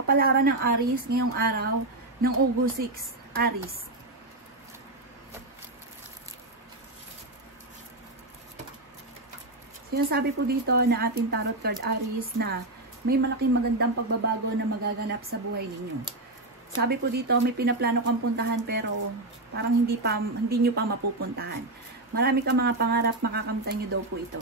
Kapalaran ng Aries ngayong araw ng August 6, Aries. Sinasabi po dito na ating tarot card Aries na may malaking magandang pagbabago na magaganap sa buhay ninyo. Sabi po dito, may pinaplano kang puntahan pero parang hindi nyo pa mapupuntahan. Marami kang mga pangarap, makakamtan nyo daw po ito.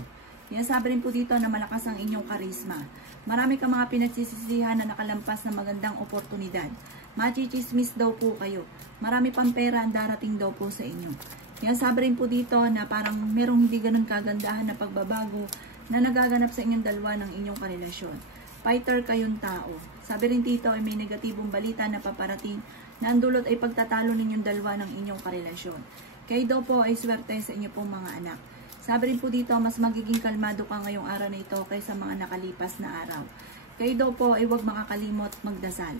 Yan, sabi rin po dito na malakas ang inyong karisma. Marami kang mga pinagsisisihan na nakalampas na magandang oportunidad. Machichismis daw po kayo. Marami pang pera ang darating daw po sa inyo. Yan, sabi rin po dito na parang merong hindi ganun kagandahan na pagbabago na nagaganap sa inyong dalawa ng inyong karelasyon. Fighter kayong tao. Sabi rin dito ay may negatibong balita na paparating na ang dulot ay pagtatalo ninyong dalawa ng inyong karelasyon. Kayo daw po ay swerte sa inyo pong mga anak. Sabi rin po dito, mas magiging kalmado ka ngayong araw na ito kaysa mga nakalipas na araw. Kayo daw po ay huwag makakalimot magdasal.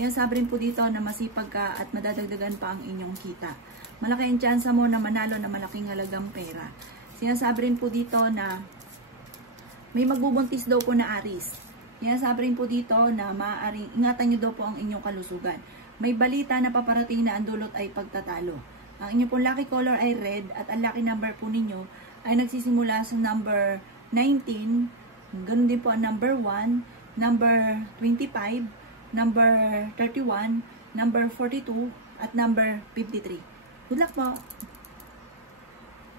Yan, sabi rin po dito na masipag ka at madadagdagan pa ang inyong kita. Malaki ang tsansa mo na manalo na malaking halagang pera. Sinasabi rin po dito na may magbubuntis daw po na Aries. Yan, sabi rin po dito na maaaring ingatan nyo daw po ang inyong kalusugan. May balita na paparating na ang dulot ay pagtatalo. Ang inyong pong lucky color ay red at ang lucky number po ninyo ay nagsisimula sa number 19. Ganun din po ang number 1, number 25, number 31, number 42, at number 53. Good luck po!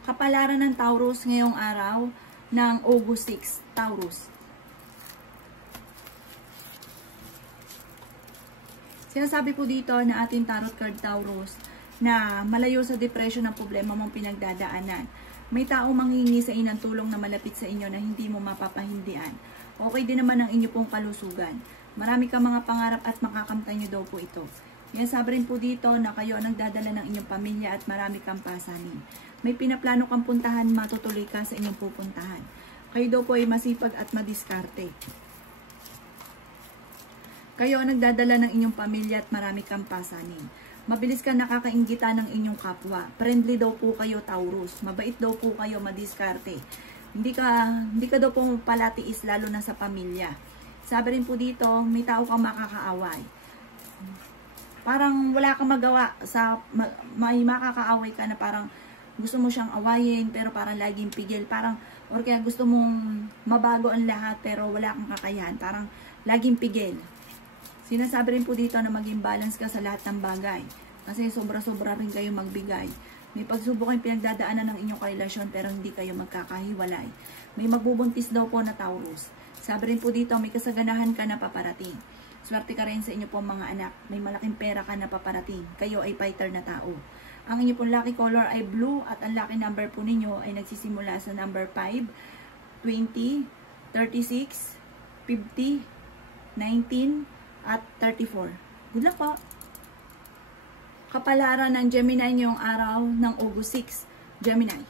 Kapalaran ng Taurus ngayong araw ng August 6, Taurus. Sinasabi po dito na ating tarot card Taurus na malayo sa depression ang problema mong pinagdadaanan. May taong manghingi sa inyo ng tulong na malapit sa inyo na hindi mo mapapahindian. Okay din naman ang inyo pong kalusugan. Marami kang mga pangarap at makakamtan nyo daw po ito. Yan, sabi rin po dito na kayo ang nagdadala ng inyong pamilya at marami kang pasanin. May pinaplano kang puntahan, matutuloy ka sa inyong pupuntahan. Kayo daw po ay masipag at madiskarte. Kayo ang nagdadala ng inyong pamilya at marami kang pasanin. Mabilis ka nakakainggita ng inyong kapwa. Friendly daw po kayo, Taurus. Mabait daw po kayo, madiskarte. Hindi ka daw po palatiis lalo na sa pamilya. Sabi rin po dito, may tao kang makakaaway. Parang wala kang magawa. May makakaaway ka na parang gusto mo siyang awayin pero parang laging pigil. Parang, or kaya gusto mong mabago ang lahat pero wala kang kakayahan. Parang laging pigil. Sinasabi rin po dito na maging balance ka sa lahat ng bagay. Kasi sobra-sobra rin kayo magbigay. May pagsubok kayong pinagdadaanan ng inyong karelasyon pero hindi kayo magkakahiwalay. May magbubuntis daw po na Taurus. Sabi rin po dito, may kasaganahan ka na paparating. Swerte ka rin sa inyo pong mga anak. May malaking pera ka na paparating. Kayo ay fighter na tao. Ang inyo pong lucky color ay blue at ang lucky number po ninyo ay nagsisimula sa number 5, 20, 36, 50, 19, at 34. Good luck po! Kapalaran ng Gemini ngayong araw ng August 6, Gemini.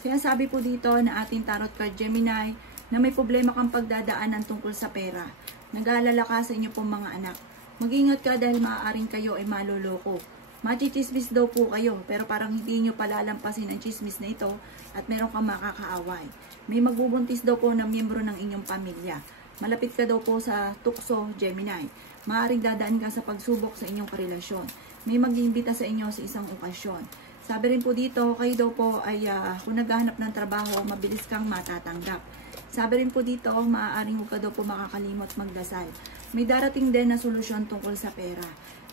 Sinasabi po dito na ating tarot card Gemini na may problema kang pagdadaanan tungkol sa pera. Nag-aalala ka sa inyo pong mga anak. Mag-ingat ka dahil maaaring kayo ay maloloko. Machichismis daw po kayo pero parang hindi nyo palalampasin ang chismis na ito at meron kang makakaaway. May magbubuntis daw po ng miyembro ng inyong pamilya. Malapit ka daw po sa tukso, Gemini. Maaaring dadaan ka sa pagsubok sa inyong karelasyon. May mag-iimbita sa inyo sa isang okasyon. Sabi rin po dito, kayo daw po ay kung naghahanap ng trabaho, mabilis kang matatanggap. Sabi rin po dito, maaaring huwag ka daw po makakalimot magdasal. May darating din na solusyon tungkol sa pera.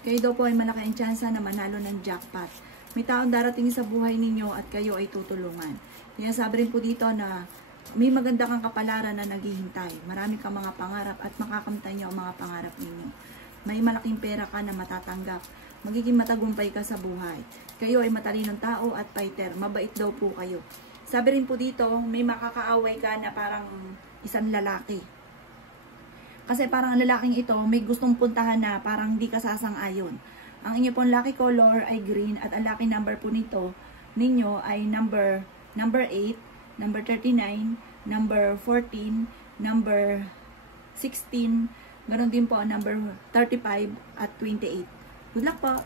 Kayo daw po ay malaki ang tsansa na manalo ng jackpot. May taong darating sa buhay ninyo at kayo ay tutulungan. Yan, sabi rin po dito na may maganda kang kapalaran na naghihintay. Marami kang mga pangarap at makakamtan niyo ang mga pangarap ninyo. May malaking pera ka na matatanggap. Magiging matagumpay ka sa buhay. Kayo ay matalinong tao at fighter. Mabait daw po kayo. Sabi rin po dito, may makakaaway ka na parang isang lalaki. Kasi parang ang lalaking ito, may gustong puntahan na parang hindi ka sasang-ayon. Ang inyo pong lucky color ay green at ang lucky number po ninyo ay number 8, number 39, number 14, number 16, ganoon din po ang number 35 at 28. Good luck po!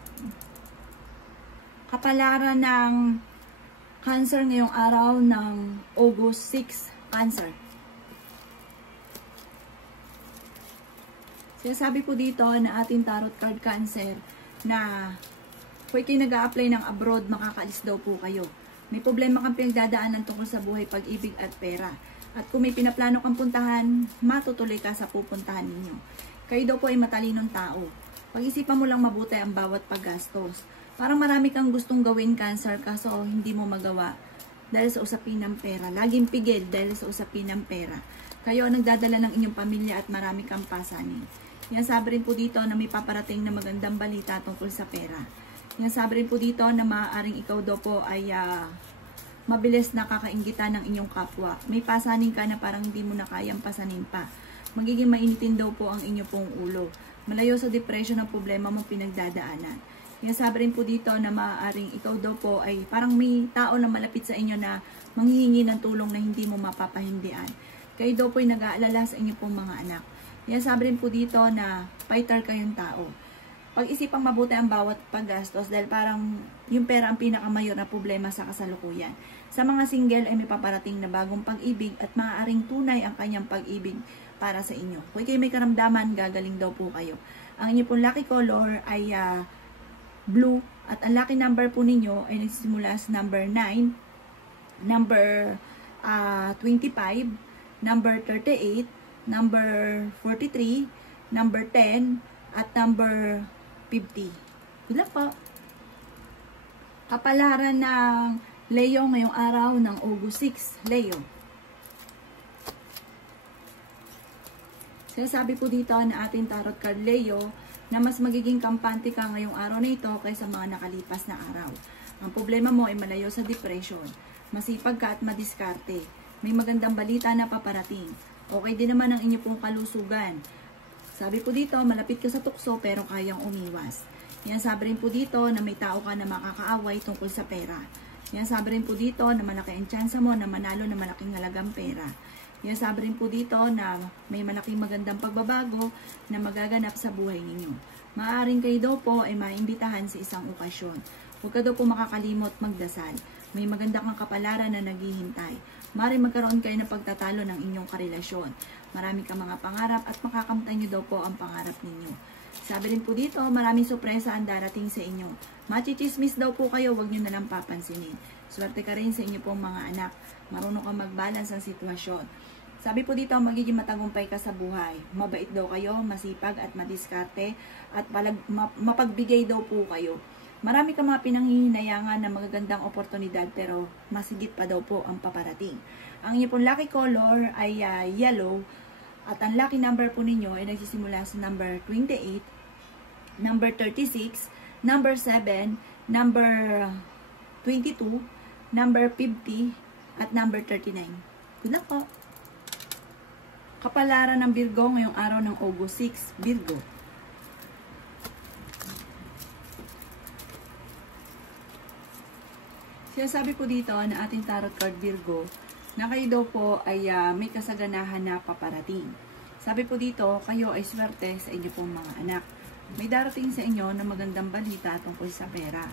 Kapalaran ng Cancer ngayong araw ng August 6, Cancer. Sinasabi po dito na ating tarot card Cancer na kung kayo nag-a-apply ng abroad, makakaalis daw po kayo. May problema kang pinagdadaanan tungkol sa buhay, pag-ibig at pera. At kung may pinaplano kang puntahan, matutuloy ka sa pupuntahan ninyo. Kayo daw po ay matalinong tao. Pag-isipan mo lang mabuti ang bawat paggastos. Parang marami kang gustong gawin, Cancer, kaso hindi mo magawa dahil sa usapin ng pera. Laging pigil dahil sa usapin ng pera. Kayo ang nagdadala ng inyong pamilya at marami kang pasanin. Yan sabi rin po dito na may paparating na magandang balita tungkol sa pera. Yan sabi rin po dito na maaaring ikaw daw po ay mabilis na kakainggitan ng inyong kapwa. May pasanin ka na parang hindi mo na kayang pasanin pa. Magiging mainitin daw po ang inyo pong ulo. Malayo sa depression ang problema mong pinagdadaanan. Yan sabi rin po dito na maaaring ikaw daw po ay parang may tao na malapit sa inyo na manghihingi ng tulong na hindi mo mapapahindian. Kayo daw po ay nag-aalala sa inyo pong mga anak. Yan sabi rin po dito na fighter kayong tao. Pag-isipang mabuti ang bawat paggastos dahil parang yung pera ang pinakamayor na problema sa kasalukuyan. Sa mga single ay may paparating na bagong pag-ibig at maaaring tunay ang kanyang pag-ibig para sa inyo. Kung kayo may karamdaman, gagaling daw po kayo. Ang inyo pong lucky color ay blue at ang lucky number po ninyo ay nagsisimula sa number 9, number 25, number 38, number 43, number 10, at number 50. Wala po. Kapalaran ng Leo ngayong araw ng August 6. Leo. Sinasabi po dito na ating tarot card Leo na mas magiging kampante ka ngayong araw na ito kaysa mga nakalipas na araw. Ang problema mo ay malayo sa depression. Masipag ka at madiskarte. May magandang balita na paparating. Okay din naman ang inyo pong kalusugan. Sabi po dito, malapit ka sa tukso pero kayang umiwas. Yan sabi rin po dito na may tao ka na makakaaway tungkol sa pera. Yan sabi rin po dito na malaki ang tsansa mo na manalo na malaking halagang pera. Yan sabi rin po dito na may malaking magandang pagbabago na magaganap sa buhay ninyo. Maaaring kayo daw po ay maimbitahan sa isang okasyon. Huwag ka daw po makakalimot magdasal. May maganda kang kapalaran na naghihintay. Maaaring magkaroon kayo ng pagtatalo ng inyong karelasyon. Marami kang mga pangarap at makakamtan nyo daw po ang pangarap ninyo. Sabi rin po dito, maraming sorpresa ang darating sa inyo. Machichismis daw po kayo, huwag nyo nalang papansinin. Swerte ka rin sa inyo pong mga anak. Marunong kang mag-balance ang sitwasyon. Sabi po dito, magiging matagumpay ka sa buhay. Mabait daw kayo, masipag at madiskarte at mapagbigay daw po kayo. Marami ka mga pinanghihinayangan na magagandang oportunidad pero masigit pa daw po ang paparating. Ang inyo pong lucky color ay yellow at ang lucky number po ninyo ay nagsisimula sa number 28, number 36, number 7, number 22, number 50, at number 39. Good luck po! Kapalaran ng Virgo ngayong araw ng August 6, Virgo. Sinasabi po dito na ating tarot card Virgo na kayo daw po ay may kasaganahan na paparating. Sabi po dito, kayo ay swerte sa inyo pong mga anak. May darating sa inyo na magandang balita tungkol sa pera.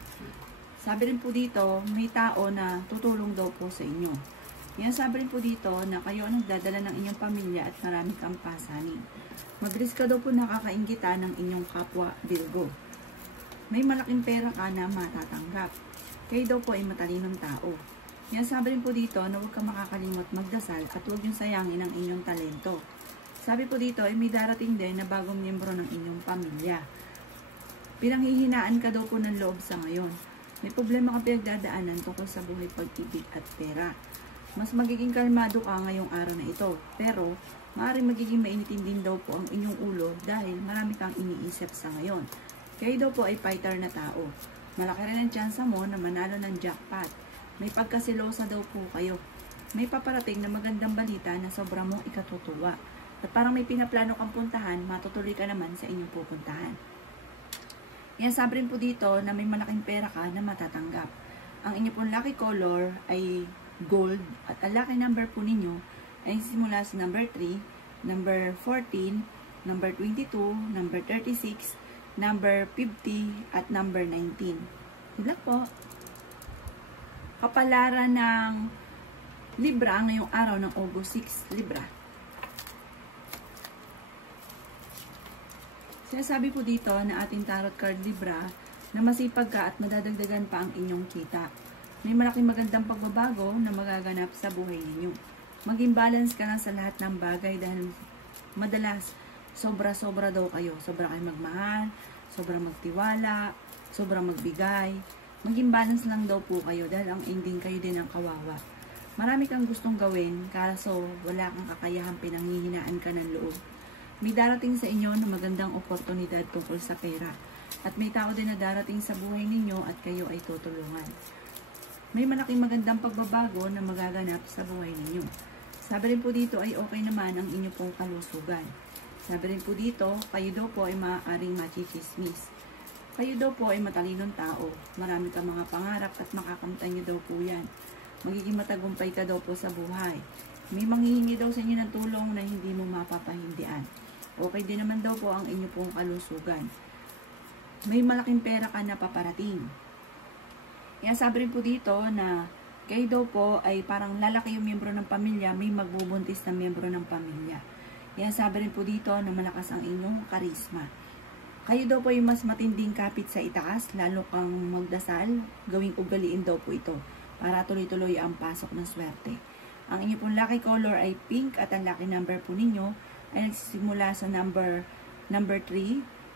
Sabi rin po dito, may tao na tutulong daw po sa inyo. Yan sabi rin po dito na kayo ang nagdadala ng inyong pamilya at marami kang pasanin. Mag-risk ka daw po nakakainggitan ng inyong kapwa Virgo. May malaking pera ka na matatanggap. Kayo daw po ay matalinong tao. Yan sabi rin po dito na huwag kang makakalimot magdasal at huwag yung sayangin ang inyong talento. Sabi po dito ay may darating din na bagong miyembro ng inyong pamilya. Pinanghihinaan ka daw po ng loob sa ngayon. May problema ka pinagdadaanan tungkol sa buhay, pag-ibig at pera. Mas magiging kalmado ka ngayong araw na ito. Pero maaaring magiging mainitin din daw po ang inyong ulo dahil marami kang iniisip sa ngayon. Kayo daw po ay fighter na tao. Malaki rin ang tsansa mo na manalo ng jackpot. May pagkasilosa daw po kayo. May paparating na magandang balita na sobra mo ikatutuwa. At parang may pinaplano kang puntahan, matutuloy ka naman sa inyong pupuntahan. Yan sabi rin po dito na may malaking pera ka na matatanggap. Ang inyo pong lucky color ay gold at ang lucky number po ninyo ay simula sa number 3, number 14, number 22, number 36, number 50, at number 19. Good po. Kapalaran ng Libra ngayong araw ng August 6, Libra. Sinasabi po dito na ating tarot card Libra na masipag ka at madadagdagan pa ang inyong kita. May malaking magandang pagbabago na magaganap sa buhay ninyo. Maging balance ka na sa lahat ng bagay dahil madalas sobra-sobra daw kayo. Sobra kayo magmahal, sobra magtiwala, sobra magbigay. Maging balance lang daw po kayo dahil ang ending kayo din ang kawawa. Marami kang gustong gawin, kaso wala kang kakayahan, pinanghihinaan ka ng loob. May darating sa inyo na magandang oportunidad tungkol sa pera. At may tao din na darating sa buhay ninyo at kayo ay tutulungan. May malaking magandang pagbabago na magaganap sa buhay ninyo. Sabi rin po dito ay okay naman ang inyo pong kalusugan. Sabi rin po dito, kayo daw po ay maaaring machichismis. Kayo daw po ay matalinong tao. Marami kang mga pangarap at makakamtan nyo daw po yan. Magiging matagumpay ka daw po sa buhay. May manghihingi daw sa inyo ng tulong na hindi mo mapapahindian. Okay din naman daw po ang inyo pong kalusugan. May malaking pera ka na paparating. Kaya sabi rin po dito na kayo daw po ay parang lalaki yung miyembro ng pamilya, may magbubuntis na miyembro ng pamilya. Kaya sabi rin po dito na malakas ang inyong karisma. Kayo daw po yung mas matinding kapit sa itaas, lalo kang magdasal, gawing ugaliin daw po ito para tuloy-tuloy ang pasok ng swerte. Ang inyo pong lucky color ay pink at ang lucky number po ninyo ay nagsisimula sa number 3,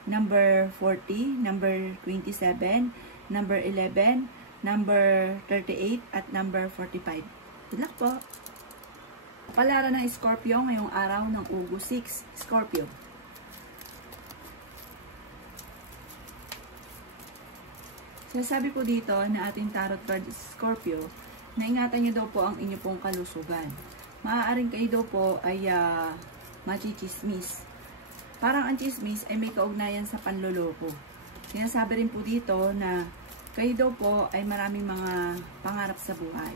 number 40, number 27, number 11, number 38, at number 45. Good luck po! Palaran ng Scorpio ngayong araw ng August 6, Scorpio. Sinasabi po dito na ating tarot card Scorpio na ingatan nyo daw po ang inyo pong kalusugan. Maaaring kayo daw po ay machichismis. Parang ang chismis ay may kaugnayan sa panloloko. Sinasabi rin po dito na kayo daw po ay maraming mga pangarap sa buhay.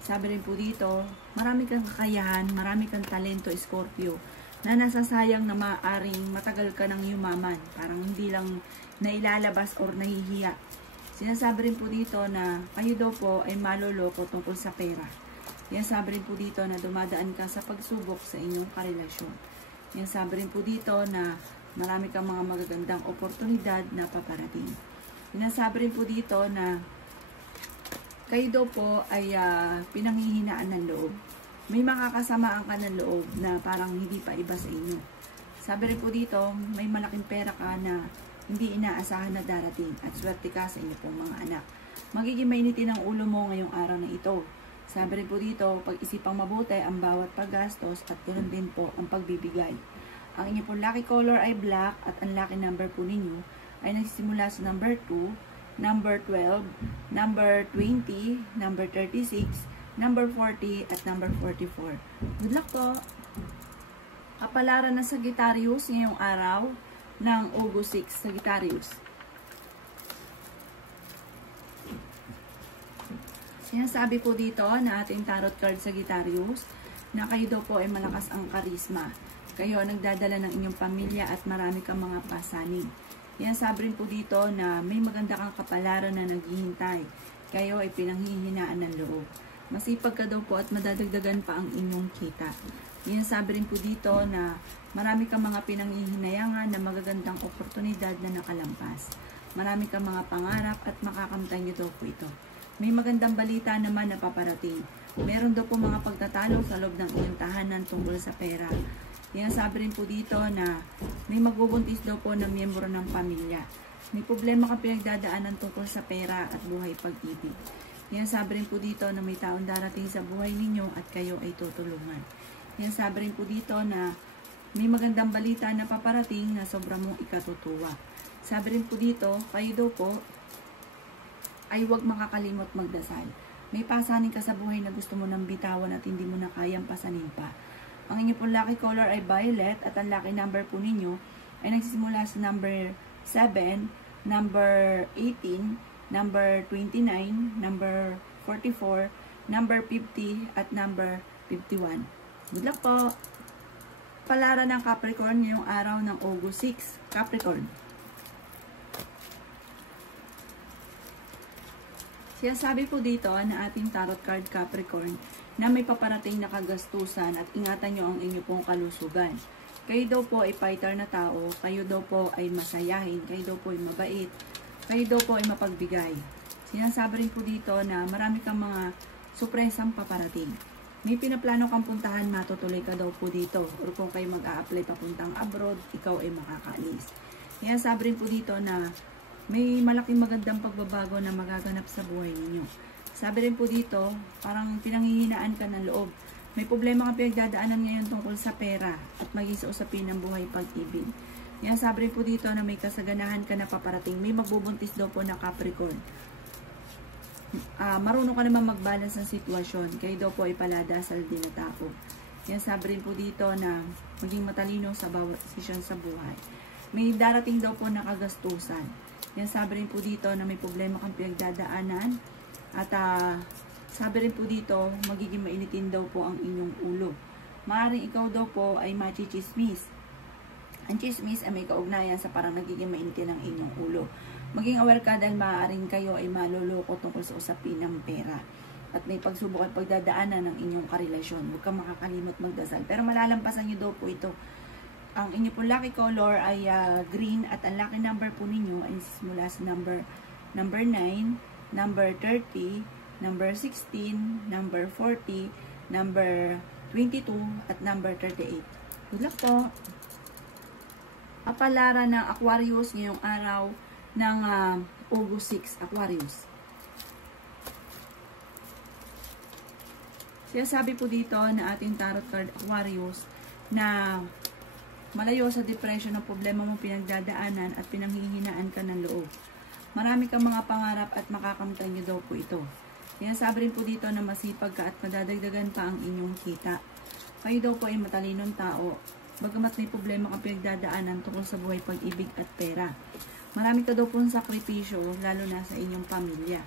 Sabi rin po dito, marami kang kakayahan, marami kang talento Scorpio na nasasayang na maaaring matagal ka ng yumaman. Parang hindi lang nailalabas or nahihiya. Sinasabi rin po dito na kayo daw po ay maloloko tungkol sa pera. Sinasabi rin po dito na dumadaan ka sa pagsubok sa inyong karelasyon. Sinasabi rin po dito na marami kang mga magagandang oportunidad na paparating. Sinasabi rin po dito na kayo daw po ay pinanghihinaan ng loob. May makakasamaan ka ng loob na parang hindi pa iba sa inyo. Sabi rin po dito, may malaking pera ka na hindi inaasahan na darating at swerte ka sa inyo pong mga anak. Magiging mainitin ang ulo mo ngayong araw na ito. Sabi rin po dito, pag-isipang mabuti ang bawat paggastos at ganoon din po ang pagbibigay. Ang inyo pong lucky color ay black at ang lucky number po ninyo ay nagsisimula sa number 2, number 12, number 20, number 36, number 40, at number 44. Good luck po! Kapalaran ng Sagittarius ngayong araw ng August 6, Sagittarius. Sinasabi po dito na ating tarot card Sagittarius na kayo daw po ay malakas ang karisma. Kayo ang nagdadala ng inyong pamilya at marami kang mga pasanin. Sinasabi rin po dito na may maganda kang kapalaran na naghihintay. Kayo ay pinanghihinaan ng loob. Masipag ka daw po at madadagdagan pa ang inyong kita. Sinasabi rin po dito na marami kang mga pinanghihinayangan na magagandang oportunidad na nakalampas. Marami kang mga pangarap at makakamtan nyo daw po ito. May magandang balita naman na paparating. Meron daw po mga pagtatalo sa loob ng iyong tahanan tungkol sa pera. Sinasabi rin po dito na may magbubuntis daw po ng miyembro ng pamilya. May problema kang pinagdadaanan tungkol sa pera at buhay pag-ibig. Sinasabi rin po dito na may taong darating sa buhay ninyo at kayo ay tutulungan. Sinasabi rin po dito na may magandang balita na paparating na sobrang mong ikatutuwa. Sabi rin po dito, kayo daw po ay huwag makakalimot magdasal. May pasanin ka sa buhay na gusto mo nang bitawan at hindi mo na kayang pasanin pa. Ang inyo pong lucky color ay violet at ang lucky number po ninyo ay nagsisimula sa number 7, number 18, number 29, number 44, number 50, at number 51. Good luck po! Palaran ng Capricorn ngayong araw ng August 6, Capricorn. Sinasabi po dito na ating tarot card Capricorn na may paparating na kagastusan at ingatan nyo ang inyo pong kalusugan. Kayo daw po ay fighter na tao, kayo daw po ay masayahin, kayo daw po ay mabait, kayo daw po ay mapagbigay. Sinasabi rin po dito na marami kang mga supresang paparating. May pinaplano kang puntahan, matutuloy ka daw po dito. Or kung kayo mag-a-apply papuntang abroad, ikaw ay makakaalis. Sinasabi rin po dito na may malaking magandang pagbabago na magaganap sa buhay ninyo. Sabi rin po dito, parang pinanghihinaan ka ng loob. May problema kang pinagdadaanan ngayon tungkol sa pera at maging sa usapin ng buhay pag-ibig. Sabi rin po dito na may kasaganahan ka na paparating. May magbubuntis daw po na Capricorn. Marunong ka naman mag-balance ng sitwasyon. Kayo daw po ay paladasal din na tao. Sabi rin po dito na maging matalino sa bawat desisyon sa buhay. May darating daw po na kagastusan. Sabi rin po dito na may problema kang pinagdadaanan. At sabi rin po dito, magiging mainitin daw po ang inyong ulo. Maaaring ikaw daw po ay machichismis. Ang chismis ay may kaugnayan sa parang nagiging mainitin ang inyong ulo. Maging aware ka dahil maaaring kayo ay maluloko tungkol sa usapin ng pera. At may pagsubok at pagdadaanan ng inyong karelasyon. Huwag kang makakalimot magdasal. Pero malalampasan nyo daw po ito. Ang inyo po lucky color ay green at ang lucky number po ninyo ay mula sa number 9, number 30, number 16, number 40, number 22, at number 38. Good luck po! Kapalaran ng Aquarius ngayong araw ng August 6, Aquarius. Sinasabi po dito na ating tarot card Aquarius na malayo sa depression ng problema mo pinagdadaanan at pinanghihinaan ka ng loob. Marami kang mga pangarap at makakamtan nyo daw po ito. Sinasabi rin po dito na masipag ka at madadagdagan pa ang inyong kita. Kayo daw po ay matalinong tao. Bagamat may problema kang pinagdadaanan tungkol sa buhay, pag-ibig at pera. Marami ka daw pong sakripisyo, lalo na sa inyong pamilya.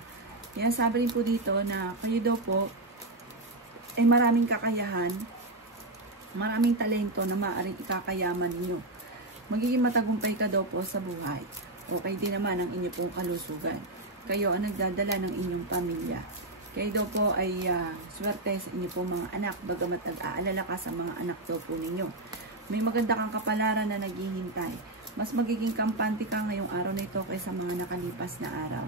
Sabi rin po dito na kayo daw po ay maraming kakayahan, maraming talento na maaaring ikakayaman ninyo. Magiging matagumpay ka daw po sa buhay. Okay din naman ang inyong pong kalusugan. Kayo ang nagdadala ng inyong pamilya. Kayo daw po ay swerte sa inyong pong mga anak, bagamat nag-aalala ka sa mga anak daw po ninyo. May maganda kang kapalaran na naghihintay. Mas magiging kampante ka ngayong araw na ito kaysa mga nakalipas na araw.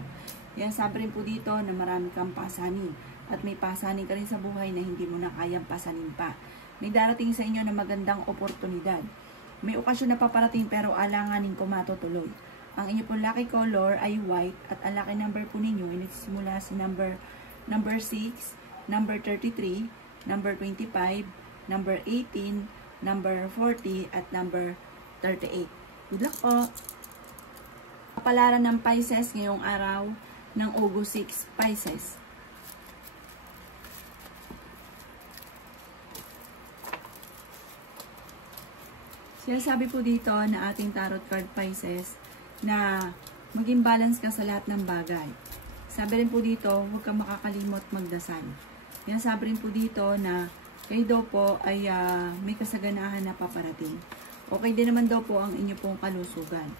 Sabi rin po dito na marami kang pasanin. At may pasanin ka rin sa buhay na hindi mo na kayang pasanin pa. May darating sa inyo na magandang oportunidad. May okasyon na paparating pero alanganin ko matutuloy. Ang inyo pong lucky color ay white at ang lucky number po ninyo ay nagsisimula sa number 6, number 33, number 25, number 18, number 40, at number 38. Good luck po! Kapalaran ng Pisces ngayong araw ng August 6, Pisces. Sinasabi po dito na ating tarot card Pisces na maging balance ka sa lahat ng bagay. Sabi rin po dito, huwag kang makakalimot magdasal. Sinasabi rin po dito na kayo daw po ay may kasaganahan na paparating. Okay din naman daw po ang inyo pong kalusugan.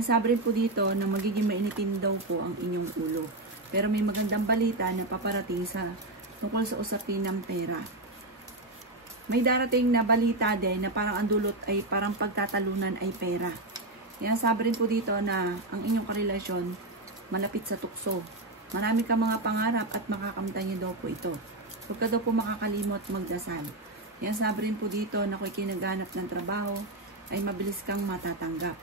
Sabi rin po dito na magiging mainitin daw po ang inyong ulo. Pero may magandang balita na paparating sa tungkol sa usapin ng pera. May darating na balita din na parang ang dulot ay parang pagtatalunan ay pera. Sabi rin po dito na ang inyong karelasyon malapit sa tukso. Marami kang mga pangarap at makakamtan niyo daw po ito. Huwag ka daw po makakalimot magdasal. Sabi rin po dito na kung kinaganap ng trabaho ay mabilis kang matatanggap.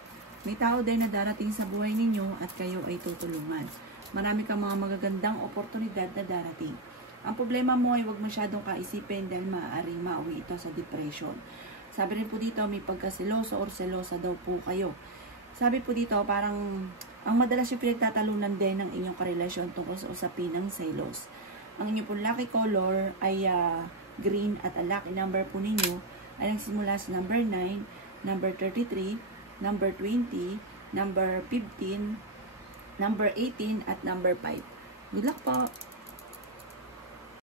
May tao din na darating sa buhay ninyo at kayo ay tutulungan. Marami kang mga magagandang oportunidad na darating. Ang problema mo ay huwag masyadong kaisipin dahil maaaring mauwi ito sa depression. Sabi rin po dito may pagkasiloso or selosa daw po kayo. Sabi po dito parang ang madalas yung pinagtatalunan din ng inyong karelasyon tungkol sa usapin ng selos. Ang inyong pong lucky color ay green at ang lucky number po ninyo ay nagsimula sa number 9, number 33, number 20, number 15, number 18, at number 5. Good luck po!